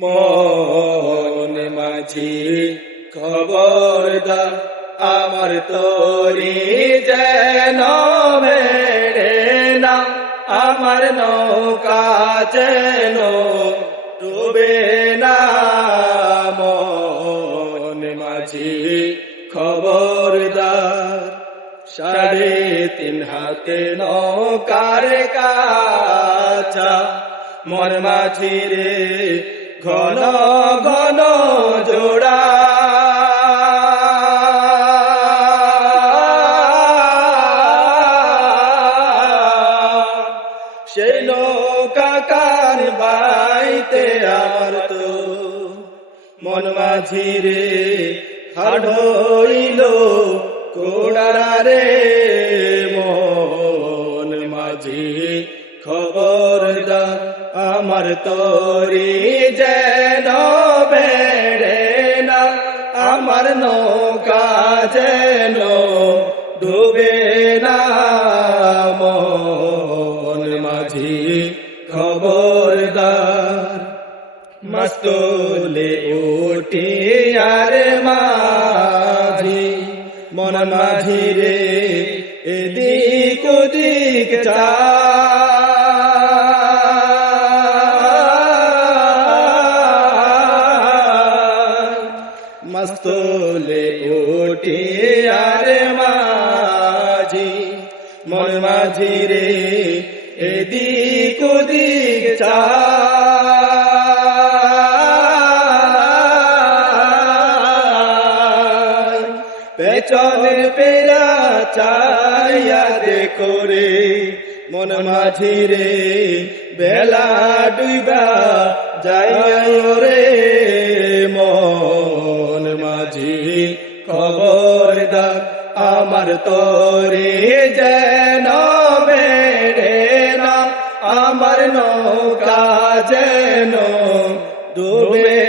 মন মাঝি খবরদার আমার তরি যেন মেরে না, আমার নৌকা যেন ডুবে না। মন মাঝি খবরদার 3.5 হাতে নৌকার কাছা, মন মাঝি রে ঘন ঘন জোড়া। সেই নৌকা কার বাইতে আমার তো মন মাঝি রে হাড় হইল কোড়ারা রে। মন মাঝি খবরদার আমার তরি যেন বেড়ে না, আমার নৌকা যেন ডুবে না। মন মাঝি খবরদার মস্তলে উঠি আর মাঝি, মন মাঝি রে এদিক ওদিক চা। মস্তলে উঠি আর মাঝি, মন মাঝি রে এদিক ওদিক চা। পেছনের পেরা চাইয়া দেখো রে মন মাঝি রে বেলা ডুইবা যাইয়া রে। মন মাঝি খবরদার আমার তরি যেন বেড়ে না, আমার নৌকা যেন ডুবে